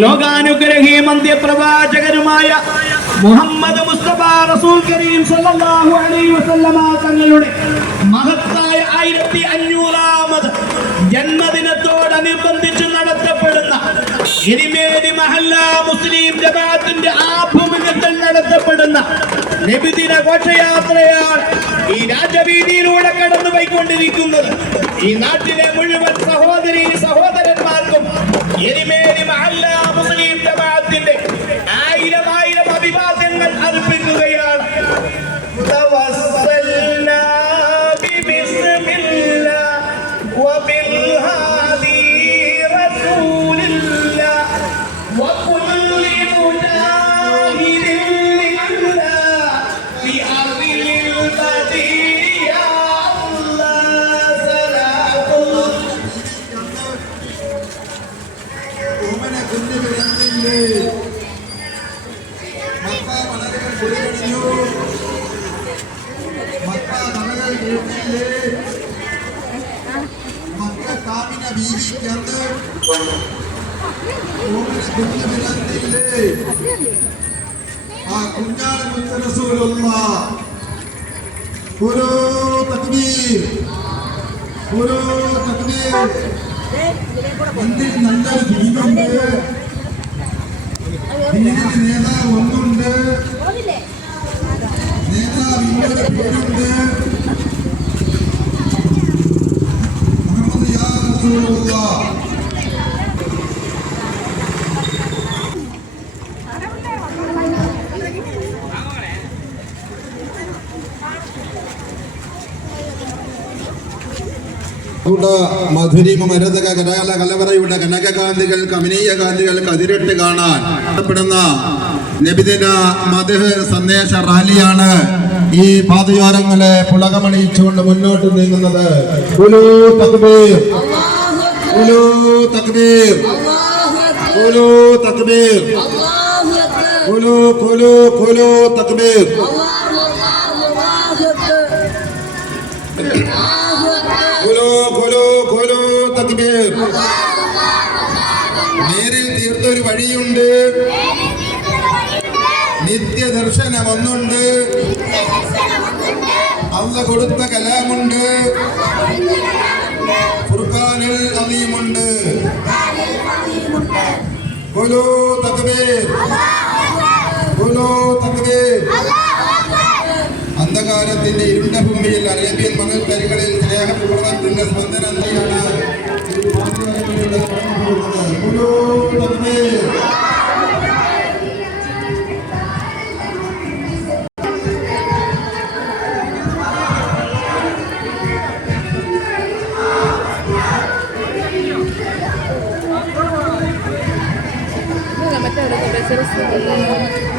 ലോകാനുഗ്രഹീ മന്ത്യപ്രവാചകരുമായ മുഹമ്മദ് മുസ്തഫ റസൂൽ കരീം സല്ലല്ലാഹു അലൈഹി വസല്ലമ തങ്ങളുടെ മഹത്തായ ആയിരത്തി അഞ്ഞൂറാമത് ജന്മദിനത്തോടനുബന്ധിച്ച് നടത്തപ്പെടുന്ന ഇനിമേലി മഹല്ല മുസ്ലിം ജമാഅത്തിന്റെ ആഭിമുഖ്യത്തിൽ നടത്തപ്പെടുന്ന നബിദിന ഘോഷയാത്രയാണ് ഈ രാജവീതിയിലൂടെ കടന്നു പോയിക്കൊണ്ടിരിക്കുന്നത് ഈ നാട്ടിലെ മുഴുവൻ സഹോദരി സഹോദരന്മാർക്കും എരിമേലി മഹല്ല ಕುಡಿಯಲು ಮಕ್ಕ ನಲಗಲ್ ಯೋಜನೆಯಲ್ಲಿ ಮಕ್ಕ ಕಾಮಿನ ಬೀದಿ ತಂದು ಕುಂಜು ಬಿಲಂತಿಲ್ಲಿ ಆ ಕುಂಜಾಳ ಮುತ್ತರಸೂಲಲ್ಲ ಗುರು ತಕ್ಬೀರ್ ಗುರು ತಕ್ಬೀರ್ ಮಂದಿರ ನಂದಲ್ ಬಿಡಿದಂತೆ ಕೂಡ മധുരിമ മരതക കരകല കലവറയുടെ കനകകാന്തികൾ കമനീയ കാന്തികൾ കതിരിട്ട് കാണാൻ പ്പെടുന്ന നബിദിന മധുഹ് സന്ദേശ റാലിയാണ് ഈ പാതയോരങ്ങളെ പുളകമണിയിച്ചുകൊണ്ട് മുന്നോട്ട് നീങ്ങുന്നത്. ഉലൂ തക്ബീർ. ഉലൂ തക്ബീർ. ഉലൂ തക്ബീർ. ഉലൂ തക്ബീർ. തക്ബീർ നേരിൽ തീർത്തൊരു വഴിയുണ്ട്. നിത്യദർശനം ഒന്നുണ്ട് അള്ള കൊടുത്ത കലാമുണ്ട്. ഫുർഖാനിൽ അലീമുണ്ട് കുലൂ തക്ബീർ. കുലൂ തക്ബീർ. അന്ധകാരത്തിന്റെ ഇരുണ്ട ഭൂമിയിൽ അറേബ്യൻ മണൽ കരികളിൽ സ്നേഹപ്രഭവത്തിന്റെ സ്പന്ദനം തന്നെയാണ് セロス